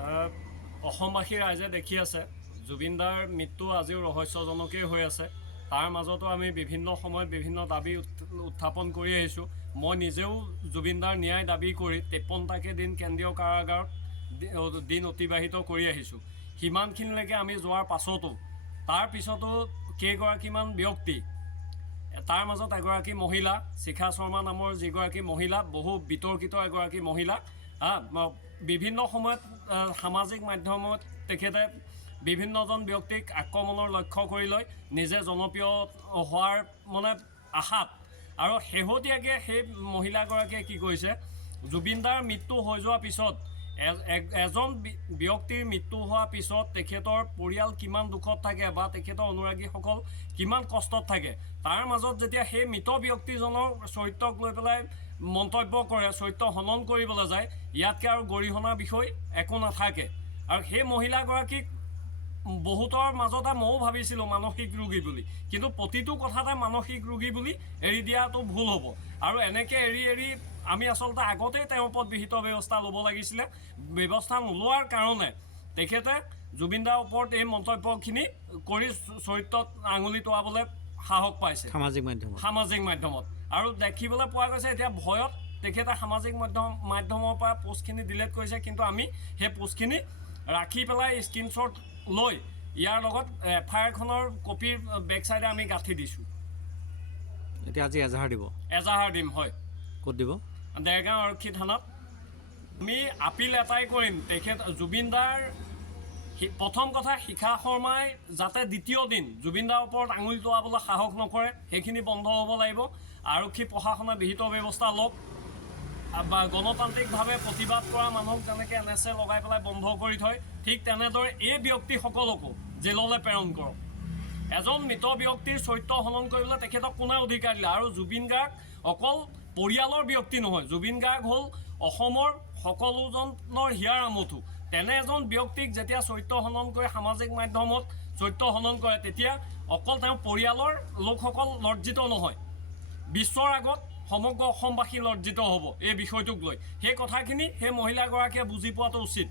অসমবাসী ৰাইজে দেখি আছে জুবিন দাৰ মৃত্যু আজিও ৰহস্যজনকেই হৈ আছে। তাৰ মাজতো আমি বিভিন্ন সময়ত বিভিন্ন দাবী উত্থাপন কৰি আহিছোঁ। মই নিজেও জুবিন দাৰ ন্যায় দাবী কৰি 53টাকৈ দিন কেন্দ্ৰীয় কাৰাগাৰত দিন অতিবাহিত কৰি আহিছোঁ। সিমানখিনিলৈকে আমি যোৱাৰ পাছতো তাৰ পিছতো কেইগৰাকীমান ব্যক্তি, তাৰ মাজত এগৰাকী মহিলা, শিখা শৰ্মা নামৰ যিগৰাকী মহিলা, বহু বিতৰ্কিত এগৰাকী মহিলা, বিভিন্ন সময়ত সামাজিক মাধ্যমত তেখেতে বিভিন্নজন ব্যক্তিক আক্ৰমণৰ লক্ষ্য কৰি লৈ নিজে জনপ্ৰিয় হোৱাৰ আশাত আৰু শেহতীয়াকৈ সেই মহিলাগৰাকীয়ে কি কৰিছে, জুবিন দাৰ মৃত্যু হৈ যোৱাৰ পিছত এজন ব্যক্তিৰ মৃত্যু হোৱাৰ পিছত তেখেতৰ পৰিয়াল কিমান দুখত থাকে বা তেখেতৰ অনুৰাগীসকল কিমান কষ্টত থাকে, তাৰ মাজত যেতিয়া সেই মৃত ব্যক্তিজনৰ চৰিত্ৰক লৈ পেলাই মন্তব্য কৰে, চৰিত্ৰ হনন কৰিবলৈ যায়, ইয়াতকৈ আৰু গৰিহণাৰ বিষয় একো নাথাকে। আৰু সেই মহিলাগৰাকীক বহুতৰ মাজতে ময়ো ভাবিছিলোঁ মানসিক ৰোগী বুলি, কিন্তু প্ৰতিটো কথাতে মানসিক ৰোগী বুলি এৰি দিয়াটো ভুল হ'ব। আৰু এনেকৈ এৰি আমি আচলতে আগতেই তেওঁৰ ওপৰত বিহিত ব্যৱস্থা ল'ব লাগিছিলে। ব্যৱস্থা নোলোৱাৰ কাৰণে তেখেতে জুবিন দাৰ ওপৰত এই মন্তব্যখিনি কৰি চৰিত্ৰত আঙুলি তোৱাবলৈ সাহস পাইছে সামাজিক মাধ্যমত। আৰু দেখিবলৈ পোৱা গৈছে এতিয়া ভয়ত তেখেতে সামাজিক মাধ্যমৰ পৰা পোষ্টখিনি ডিলিট কৰিছে, কিন্তু আমি সেই পোষ্টখিনি ৰাখি পেলাই স্ক্ৰীনশ্বট লৈ ইয়াৰ লগত FIR-খনৰ কপিৰ বেক চাইডে আমি গাঁঠি দিছোঁ। এতিয়া আজি এজাহাৰ দিম। হয়, ক'ত দিব? দেৰগাঁও আৰক্ষী থানাত। আমি আপিল এটাই কৰিম, জুবিন দাৰ প্ৰথম কথা, শিখা শৰ্মাই যাতে দ্বিতীয় দিন জুবিন দাৰ ওপৰত আঙুলি তোৱাবলৈ সাহস নকৰে, সেইখিনি বন্ধ হ'ব লাগিব। আৰক্ষী প্ৰশাসনে বিহিত ব্যৱস্থা লওক বা গণতান্ত্ৰিকভাৱে প্ৰতিবাদ কৰা মানুহক যেনেকৈ NSA লগাই পেলাই বন্ধ কৰি থয়, ঠিক তেনেদৰে এই ব্যক্তিসকলকো জেললৈ প্ৰেৰণ কৰক। এজন মৃত ব্যক্তিৰ চৰিত্ৰ হনন কৰিবলৈ তেখেতক কোনে অধিকাৰ দিলে? আৰু জুবিন গাৰ্গ অকল পৰিয়ালৰ ব্যক্তি নহয়, জুবিন গাৰ্গ হ'ল অসমৰ সকলোজনৰ হিয়াৰ আমঠু। তেনে এজন ব্যক্তিক যেতিয়া চৰিত্ৰ হনন কৰি সামাজিক মাধ্যমত চৰিত্ৰ হনন কৰে, তেতিয়া অকল তেওঁ পৰিয়ালৰ লোকসকল লজ্জিত নহয়, বিশ্বৰ আগত সমগ্ৰ অসমবাসী লজ্জিত হ'ব এই বিষয়টোক লৈ। সেই কথাখিনি সেই মহিলাগৰাকীয়ে বুজি পোৱাটো উচিত।